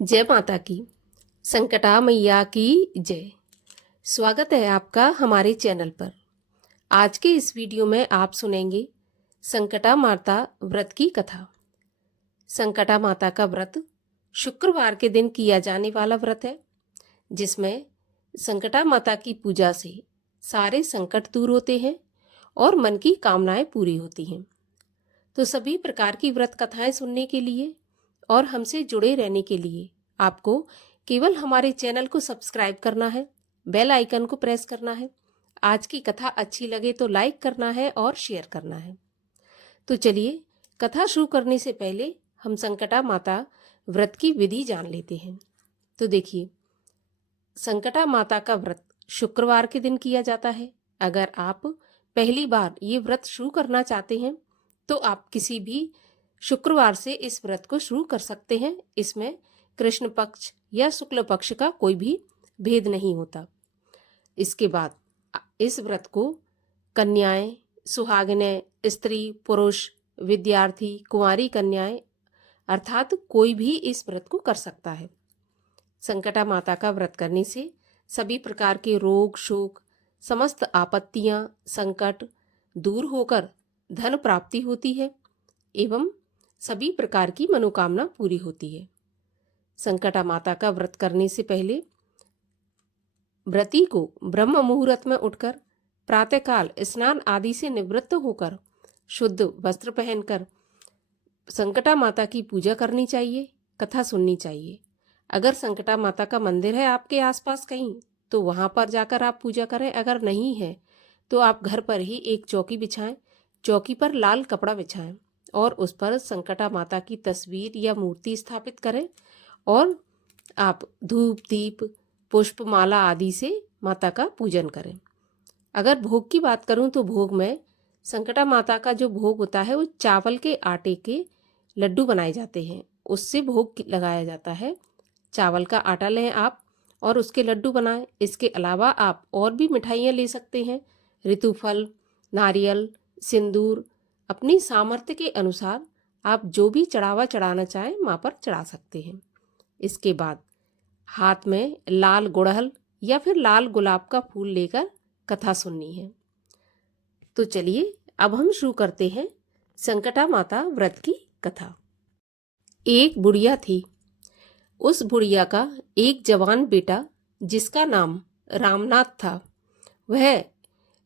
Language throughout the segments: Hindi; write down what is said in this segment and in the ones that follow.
जय माता की। संकटा मैया की जय। स्वागत है आपका हमारे चैनल पर। आज के इस वीडियो में आप सुनेंगे संकटा माता व्रत की कथा। संकटा माता का व्रत शुक्रवार के दिन किया जाने वाला व्रत है, जिसमें संकटा माता की पूजा से सारे संकट दूर होते हैं और मन की कामनाएं पूरी होती हैं। तो सभी प्रकार की व्रत कथाएं सुनने के लिए और हमसे जुड़े रहने के लिए आपको केवल हमारे चैनल को सब्सक्राइब करना है, बेल आइकन को प्रेस करना है। आज की कथा अच्छी लगे तो लाइक करना है और शेयर करना है। तो चलिए, कथा शुरू करने से पहले हम संकटा माता व्रत की विधि जान लेते हैं। तो देखिए, संकटा माता का व्रत शुक्रवार के दिन किया जाता है। अगर आप पहली बार ये व्रत शुरू करना चाहते हैं तो आप किसी भी शुक्रवार से इस व्रत को शुरू कर सकते हैं। इसमें कृष्ण पक्ष या शुक्ल पक्ष का कोई भी भेद नहीं होता। इसके बाद इस व्रत को कन्याएं, सुहागिनें, स्त्री, पुरुष, विद्यार्थी, कुंवारी कन्याएं अर्थात कोई भी इस व्रत को कर सकता है। संकटा माता का व्रत करने से सभी प्रकार के रोग, शोक, समस्त आपत्तियां, संकट दूर होकर धन प्राप्ति होती है एवं सभी प्रकार की मनोकामना पूरी होती है। संकटा माता का व्रत करने से पहले व्रती को ब्रह्म मुहूर्त में उठकर प्रातःकाल स्नान आदि से निवृत्त होकर शुद्ध वस्त्र पहनकर संकटा माता की पूजा करनी चाहिए, कथा सुननी चाहिए। अगर संकटा माता का मंदिर है आपके आसपास कहीं तो वहां पर जाकर आप पूजा करें। अगर नहीं है तो आप घर पर ही एक चौकी बिछाएं। चौकी पर लाल कपड़ा बिछाएं और उस पर संकटा माता की तस्वीर या मूर्ति स्थापित करें और आप धूप, दीप, पुष्प, माला आदि से माता का पूजन करें। अगर भोग की बात करूं तो भोग में संकटा माता का जो भोग होता है वो चावल के आटे के लड्डू बनाए जाते हैं, उससे भोग लगाया जाता है। चावल का आटा लें आप और उसके लड्डू बनाएं। इसके अलावा आप और भी मिठाइयाँ ले सकते हैं। ऋतुफल, नारियल, सिंदूर, अपनी सामर्थ्य के अनुसार आप जो भी चढ़ावा चढ़ाना चाहें माँ पर चढ़ा सकते हैं। इसके बाद हाथ में लाल गुड़हल या फिर लाल गुलाब का फूल लेकर कथा सुननी है। तो चलिए अब हम शुरू करते हैं संकटा माता व्रत की कथा। एक बुढ़िया थी। उस बुढ़िया का एक जवान बेटा जिसका नाम रामनाथ था, वह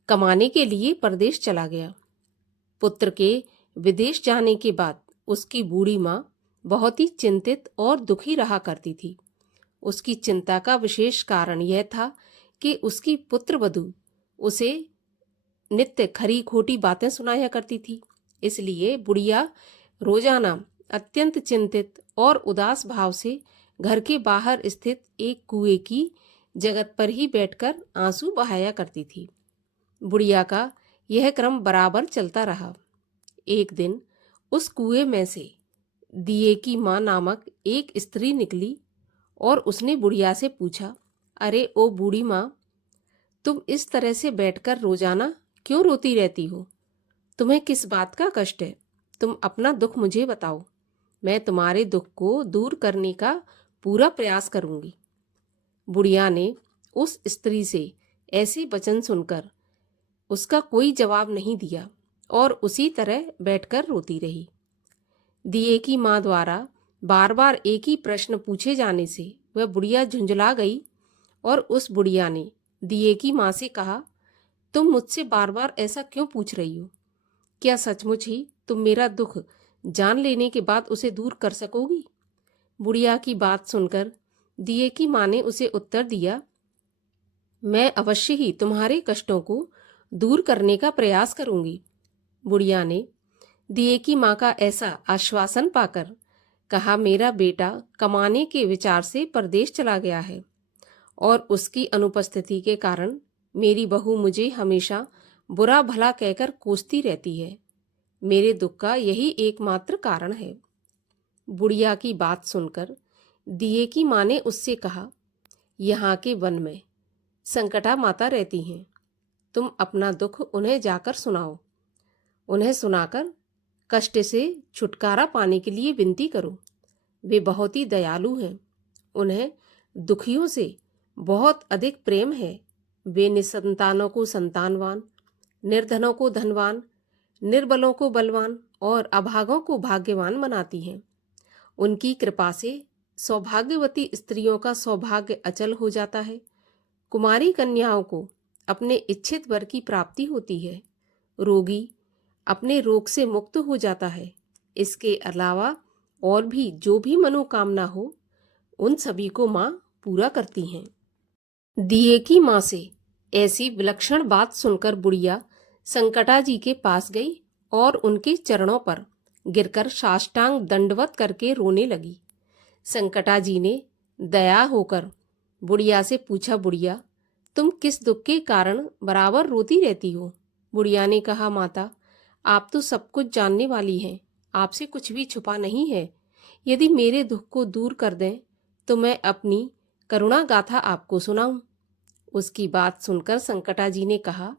कमाने के लिए परदेश चला गया। पुत्र के विदेश जाने के बाद उसकी बूढ़ी माँ बहुत ही चिंतित और दुखी रहा करती थी। उसकी चिंता का विशेष कारण यह था कि उसकी पुत्रवधू उसे नित्य खरी खोटी बातें सुनाया करती थी। इसलिए बुढ़िया रोजाना अत्यंत चिंतित और उदास भाव से घर के बाहर स्थित एक कुएं की जगत पर ही बैठकर आंसू बहाया करती थी। बुढ़िया का यह क्रम बराबर चलता रहा। एक दिन उस कुएं में से दिए की माँ नामक एक स्त्री निकली और उसने बुढ़िया से पूछा, अरे ओ बूढ़ी माँ, तुम इस तरह से बैठकर रोजाना क्यों रोती रहती हो? तुम्हें किस बात का कष्ट है? तुम अपना दुख मुझे बताओ, मैं तुम्हारे दुख को दूर करने का पूरा प्रयास करूंगी। बुढ़िया ने उस स्त्री से ऐसे वचन सुनकर उसका कोई जवाब नहीं दिया और उसी तरह बैठकर रोती रही। दिए की माँ द्वारा बार बार एक ही प्रश्न पूछे जाने से वह बुढ़िया झुंझला गई और उस बुढ़िया ने दिए की माँ से कहा, तुम मुझसे बार बार ऐसा क्यों पूछ रही हो? क्या सचमुच ही तुम मेरा दुख जान लेने के बाद उसे दूर कर सकोगी? बुढ़िया की बात सुनकर दिए की माँ ने उसे उत्तर दिया, मैं अवश्य ही तुम्हारे कष्टों को दूर करने का प्रयास करूंगी। बुढ़िया ने दिए की माँ का ऐसा आश्वासन पाकर कहा, मेरा बेटा कमाने के विचार से परदेश चला गया है और उसकी अनुपस्थिति के कारण मेरी बहू मुझे हमेशा बुरा भला कहकर कोसती रहती है। मेरे दुख का यही एकमात्र कारण है। बुढ़िया की बात सुनकर दिए की माँ ने उससे कहा, यहाँ के वन में संकटा माता रहती हैं, तुम अपना दुख उन्हें जाकर सुनाओ। उन्हें सुनाकर कष्ट से छुटकारा पाने के लिए विनती करो। वे बहुत ही दयालु हैं। उन्हें दुखियों से बहुत अधिक प्रेम है। वे निसंतानों को संतानवान, निर्धनों को धनवान, निर्बलों को बलवान और अभागों को भाग्यवान बनाती हैं। उनकी कृपा से सौभाग्यवती स्त्रियों का सौभाग्य अचल हो जाता है। कुमारी कन्याओं को अपने इच्छित वर की प्राप्ति होती है। रोगी अपने रोग से मुक्त हो जाता है। इसके अलावा और भी जो भी मनोकामना हो, उन सभी को माँ पूरा करती हैं। दिए की माँ से ऐसी विलक्षण बात सुनकर बुढ़िया संकटा जी के पास गई और उनके चरणों पर गिरकर साष्टांग दंडवत करके रोने लगी। संकटा जी ने दया होकर बुढ़िया से पूछा, बुढ़िया, तुम किस दुख के कारण बराबर रोती रहती हो? बुढ़िया ने कहा, माता, आप तो सब कुछ जानने वाली हैं, आपसे कुछ भी छुपा नहीं है। यदि मेरे दुख को दूर कर दें तो मैं अपनी करुणा गाथा आपको सुनाऊं। उसकी बात सुनकर संकटा जी ने कहा,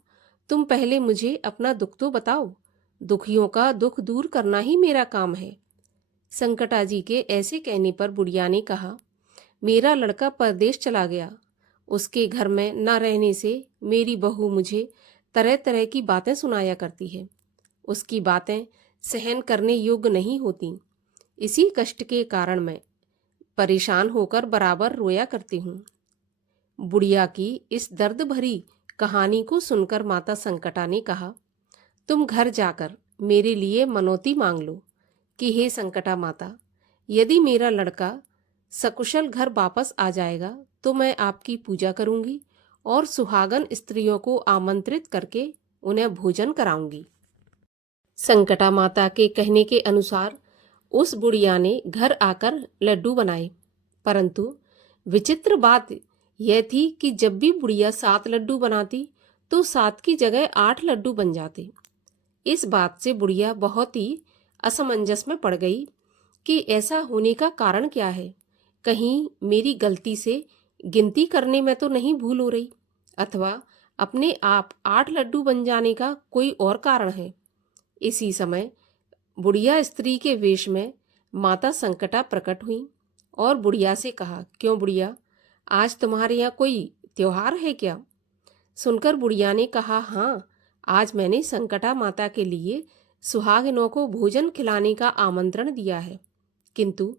तुम पहले मुझे अपना दुख तो बताओ। दुखियों का दुख दूर करना ही मेरा काम है। संकटा जी के ऐसे कहने पर बुढ़िया ने कहा, मेरा लड़का परदेश चला गया। उसके घर में न रहने से मेरी बहू मुझे तरह तरह की बातें सुनाया करती है। उसकी बातें सहन करने योग्य नहीं होती। इसी कष्ट के कारण मैं परेशान होकर बराबर रोया करती हूँ। बुढ़िया की इस दर्द भरी कहानी को सुनकर माता संकटा ने कहा, तुम घर जाकर मेरे लिए मनौती मांग लो कि हे संकटा माता, यदि मेरा लड़का सकुशल घर वापस आ जाएगा तो मैं आपकी पूजा करूंगी और सुहागन स्त्रियों को आमंत्रित करके उन्हें भोजन कराऊंगी। संकटा माता के कहने के अनुसार उस बुढ़िया ने घर आकर लड्डू बनाए, परंतु विचित्र बात यह थी कि जब भी बुढ़िया 7 लड्डू बनाती तो 7 की जगह 8 लड्डू बन जाते। इस बात से बुढ़िया बहुत ही असमंजस में पड़ गई कि ऐसा होने का कारण क्या है। कहीं मेरी गलती से गिनती करने में तो नहीं भूल हो रही, अथवा अपने आप 8 लड्डू बन जाने का कोई और कारण है। इसी समय बुढ़िया स्त्री के वेश में माता संकटा प्रकट हुई और बुढ़िया से कहा, क्यों बुढ़िया, आज तुम्हारे यहाँ कोई त्योहार है क्या? सुनकर बुढ़िया ने कहा, हाँ, आज मैंने संकटा माता के लिए सुहागिनों को भोजन खिलाने का आमंत्रण दिया है, किंतु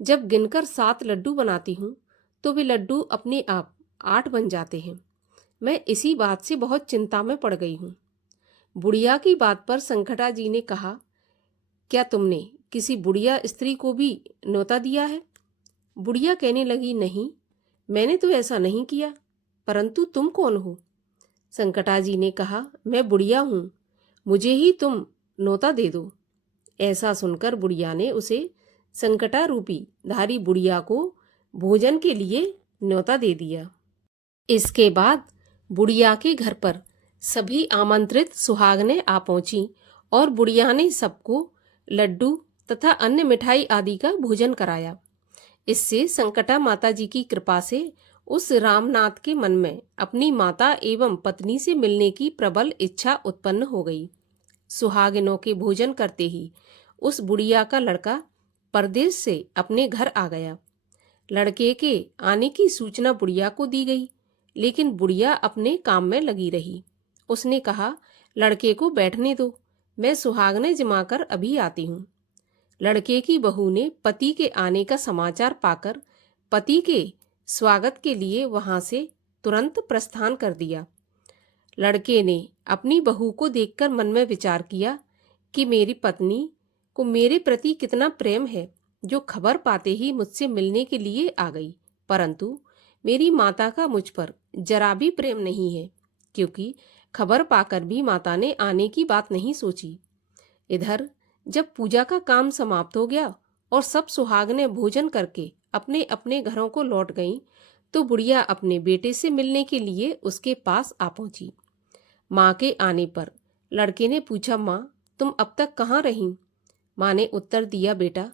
जब गिनकर 7 लड्डू बनाती हूँ तो वे लड्डू अपने आप 8 बन जाते हैं। मैं इसी बात से बहुत चिंता में पड़ गई हूँ। बुढ़िया की बात पर संकटा जी ने कहा, क्या तुमने किसी बुढ़िया स्त्री को भी न्योता दिया है? बुढ़िया कहने लगी, नहीं, मैंने तो ऐसा नहीं किया, परंतु तुम कौन हो? संकटा जी ने कहा, मैं बुढ़िया हूँ, मुझे ही तुम न्योता दे दो। ऐसा सुनकर बुढ़िया ने उसे संकटा रूपी धारी बुढ़िया को भोजन के लिए न्योता दे दिया। इसके बाद बुढ़िया के घर पर सभी आमंत्रित सुहागनें आ पहुंची और बुढ़िया ने सबको लड्डू तथा अन्य मिठाई आदि का भोजन कराया। इससे संकटा माता जी की कृपा से उस रामनाथ के मन में अपनी माता एवं पत्नी से मिलने की प्रबल इच्छा उत्पन्न हो गई। सुहागिनों के भोजन करते ही उस बुढ़िया का लड़का परदेश से अपने घर आ गया। लड़के के आने की सूचना बुढ़िया को दी गई, लेकिन बुढ़िया अपने काम में लगी रही। उसने कहा, लड़के को बैठने दो, मैं सुहागनें जमाकर अभी आती हूँ। लड़के की बहू ने पति के आने का समाचार पाकर पति के स्वागत के लिए वहां से तुरंत प्रस्थान कर दिया। लड़के ने अपनी बहू को देखकर मन में विचार किया कि मेरी पत्नी को मेरे प्रति कितना प्रेम है, जो खबर पाते ही मुझसे मिलने के लिए आ गई, परंतु मेरी माता का मुझ पर जरा भी प्रेम नहीं है, क्योंकि खबर पाकर भी माता ने आने की बात नहीं सोची। इधर जब पूजा का काम समाप्त हो गया और सब सुहागनें भोजन करके अपने अपने घरों को लौट गईं, तो बुढ़िया अपने बेटे से मिलने के लिए उसके पास आ पहुंची। माँ के आने पर लड़के ने पूछा, माँ, तुम अब तक कहाँ रहीं? माँ ने उत्तर दिया, बेटा,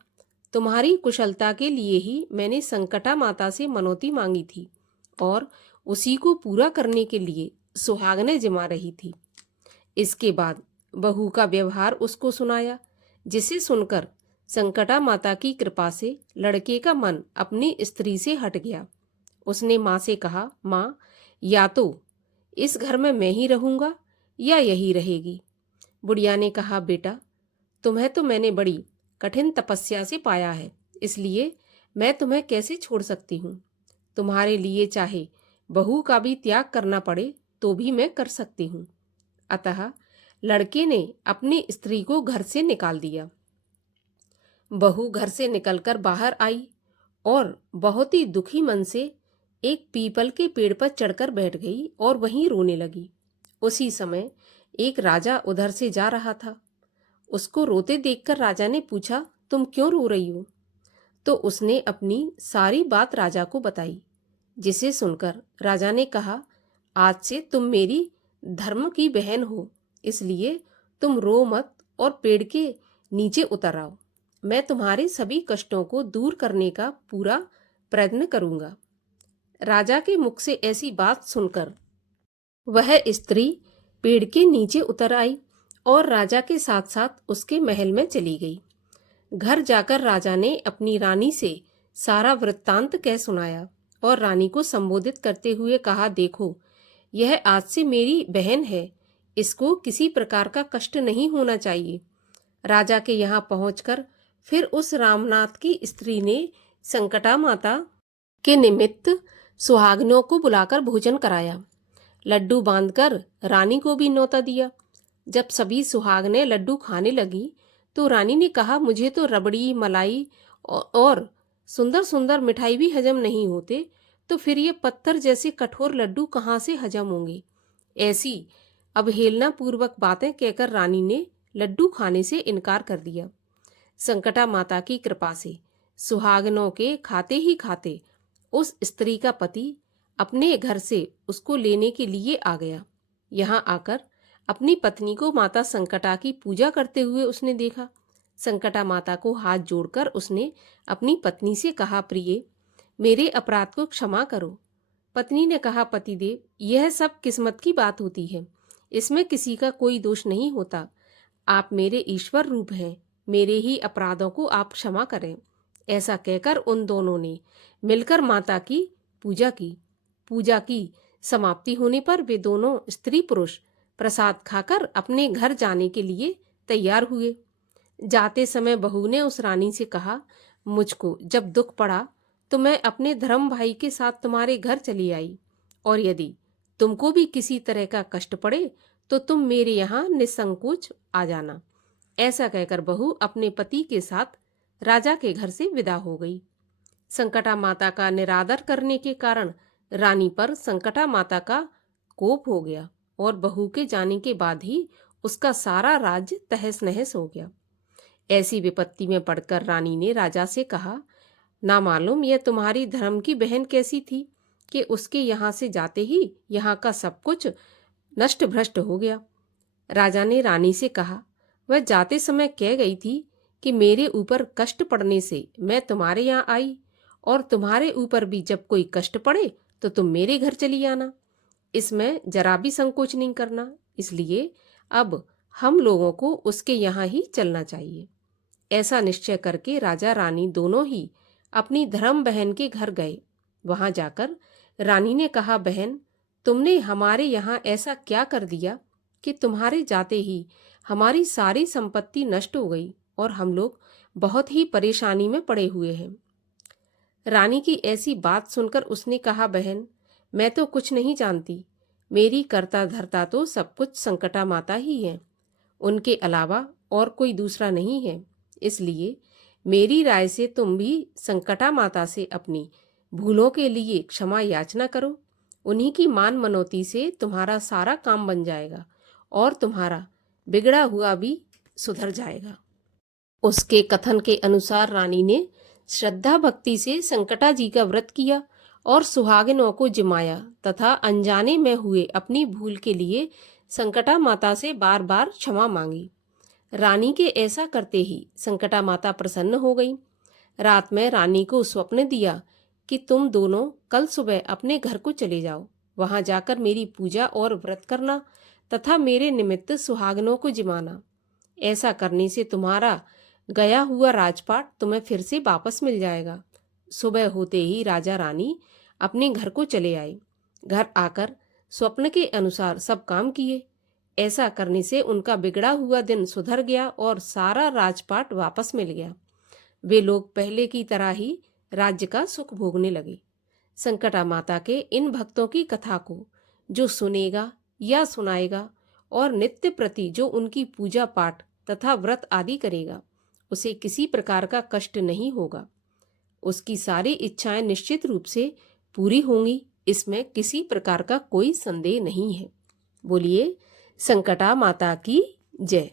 तुम्हारी कुशलता के लिए ही मैंने संकटा माता से मनौती मांगी थी और उसी को पूरा करने के लिए सुहागनें जमा रही थी। इसके बाद बहू का व्यवहार उसको सुनाया, जिसे सुनकर संकटा माता की कृपा से लड़के का मन अपनी स्त्री से हट गया। उसने माँ से कहा, माँ, या तो इस घर में मैं ही रहूंगा या यही रहेगी। बुढ़िया ने कहा, बेटा, तुम्हें तो मैंने बड़ी कठिन तपस्या से पाया है, इसलिए मैं तुम्हें कैसे छोड़ सकती हूँ। तुम्हारे लिए चाहे बहू का भी त्याग करना पड़े तो भी मैं कर सकती हूँ। अतः लड़के ने अपनी स्त्री को घर से निकाल दिया। बहू घर से निकलकर बाहर आई और बहुत ही दुखी मन से एक पीपल के पेड़ पर चढ़कर बैठ गई और वहीं रोने लगी। उसी समय एक राजा उधर से जा रहा था। उसको रोते देखकर राजा ने पूछा, तुम क्यों रो रही हो? तो उसने अपनी सारी बात राजा को बताई, जिसे सुनकर राजा ने कहा, आज से तुम मेरी धर्म की बहन हो, इसलिए तुम रो मत और पेड़ के नीचे उतर आओ। मैं तुम्हारे सभी कष्टों को दूर करने का पूरा प्रयत्न करूंगा। राजा के मुख से ऐसी बात सुनकर वह स्त्री पेड़ के नीचे उतर आई और राजा के साथ साथ उसके महल में चली गई। घर जाकर राजा ने अपनी रानी से सारा वृत्तांत कह सुनाया और रानी को संबोधित करते हुए कहा, देखो, यह आज से मेरी बहन है, इसको किसी प्रकार का कष्ट नहीं होना चाहिए। राजा के यहाँ पहुंचकर फिर उस रामनाथ की स्त्री ने संकटा माता के निमित्त सुहागनों को बुलाकर भोजन कराया। लड्डू बांधकर रानी को भी न्योता दिया। जब सभी सुहागनें लड्डू खाने लगी तो रानी ने कहा, मुझे तो रबड़ी, मलाई और सुंदर सुंदर मिठाई भी हजम नहीं होते, तो फिर ये पत्थर जैसे कठोर लड्डू कहाँ से हजम होंगे। ऐसी अवहेलना पूर्वक बातें कहकर रानी ने लड्डू खाने से इनकार कर दिया। संकटा माता की कृपा से सुहागनों के खाते ही खाते उस स्त्री का पति अपने घर से उसको लेने के लिए आ गया। यहाँ आकर अपनी पत्नी को माता संकटा की पूजा करते हुए उसने देखा। संकटा माता को हाथ जोड़कर उसने अपनी पत्नी से कहा, प्रिय, मेरे अपराध को क्षमा करो। पत्नी ने कहा, पतिदेव, यह सब किस्मत की बात होती है, इसमें किसी का कोई दोष नहीं होता। आप मेरे ईश्वर रूप हैं, मेरे ही अपराधों को आप क्षमा करें। ऐसा कहकर उन दोनों ने मिलकर माता की पूजा की। पूजा की समाप्ति होने पर वे दोनों स्त्री पुरुष प्रसाद खाकर अपने घर जाने के लिए तैयार हुए। जाते समय बहू ने उस रानी से कहा, मुझको जब दुख पड़ा तो मैं अपने धर्म भाई के साथ तुम्हारे घर चली आई, और यदि तुमको भी किसी तरह का कष्ट पड़े तो तुम मेरे यहाँ निसंकोच आ जाना। ऐसा कहकर बहू अपने पति के साथ राजा के घर से विदा हो गई। संकटा माता का निरादर करने के कारण रानी पर संकटा माता का कोप हो गया और बहू के जाने के बाद ही उसका सारा राज्य तहस नहस हो गया। ऐसी विपत्ति में पड़कर रानी ने राजा से कहा, ना मालूम यह तुम्हारी धर्म की बहन कैसी थी कि उसके यहाँ से जाते ही यहाँ का सब कुछ नष्ट भ्रष्ट हो गया। राजा ने रानी से कहा, वह जाते समय कह गई थी कि मेरे ऊपर कष्ट पड़ने से मैं तुम्हारे यहाँ आई, और तुम्हारे ऊपर भी जब कोई कष्ट पड़े तो तुम मेरे घर चली आना। इसमें जरा भी संकोच नहीं करना, इसलिए अब हम लोगों को उसके यहाँ ही चलना चाहिए। ऐसा निश्चय करके राजा रानी दोनों ही अपनी धर्म बहन के घर गए। वहां जाकर रानी ने कहा, बहन, तुमने हमारे यहाँ ऐसा क्या कर दिया कि तुम्हारे जाते ही हमारी सारी संपत्ति नष्ट हो गई और हम लोग बहुत ही परेशानी में पड़े हुए हैं। रानी की ऐसी बात सुनकर उसने कहा, बहन, मैं तो कुछ नहीं जानती, मेरी कर्ता धर्ता तो सब कुछ संकटा माता ही है, उनके अलावा और कोई दूसरा नहीं है। इसलिए मेरी राय से तुम भी संकटा माता से अपनी भूलों के लिए क्षमा याचना करो। उन्हीं की मान मनौती से तुम्हारा सारा काम बन जाएगा और तुम्हारा बिगड़ा हुआ भी सुधर जाएगा। उसके कथन के अनुसार रानी ने श्रद्धा भक्ति से संकटा जी का व्रत किया और सुहागिनों को जिमाया तथा अनजाने में हुए अपनी भूल के लिए संकटा माता से बार बार क्षमा मांगी। रानी के ऐसा करते ही संकटा माता प्रसन्न हो गई। रात में रानी को स्वप्न दिया कि तुम दोनों कल सुबह अपने घर को चले जाओ, वहां जाकर मेरी पूजा और व्रत करना तथा मेरे निमित्त सुहागनों को जिमाना। ऐसा करने से तुम्हारा गया हुआ राजपाट तुम्हें फिर से वापस मिल जाएगा। सुबह होते ही राजा रानी अपने घर को चले आए। घर आकर स्वप्न के अनुसार सब काम किए। ऐसा करने से उनका बिगड़ा हुआ दिन सुधर गया और सारा राजपाट वापस मिल गया। वे लोग पहले की तरह ही राज्य का सुख भोगने लगे। संकटा माता के इन भक्तों की कथा को जो सुनेगा या सुनाएगा और नित्य प्रति जो उनकी पूजा पाठ तथा व्रत आदि करेगा, उसे किसी प्रकार का कष्ट नहीं होगा। उसकी सारी इच्छाएं निश्चित रूप से पूरी होंगी, इसमें किसी प्रकार का कोई संदेह नहीं है। बोलिए संकटा माता की जय।